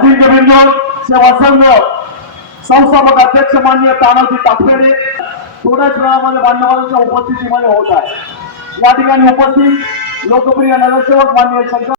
अजिंक्यबिंदू सेवा संघ संस्थापक अध्यक्ष माननीय तानाजी तापरे थोड्याच वेळामध्ये मान्यवरांच्या उपस्थितीमध्ये होत आहे। या ठिकाणी उपस्थित लोकप्रिय नगरसेवक माननीय शंकर